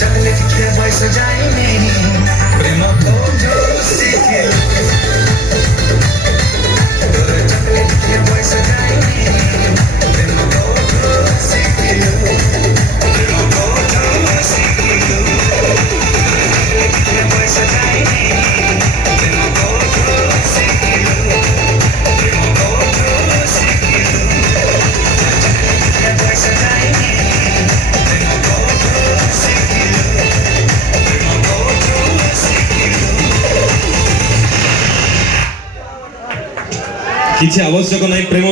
chocolate के boys जाइनी प्रेम को जो सीखिलु तोर चॉकलेट के बॉयस जाइनी प्रेम को जो सीखिलु प्रेम को जो सीखिलु चॉकलेट के बॉयस जाइनी प्रेम को जो सीखिलु प्रेम को जो सीखिलु चॉकलेट के बॉयस जाइनी प्रेम को जो सीखिलु प्रेम को जो सीखिलु କିଛି ଆବଶ୍ୟକ ନାହିଁ ପ୍ରେମ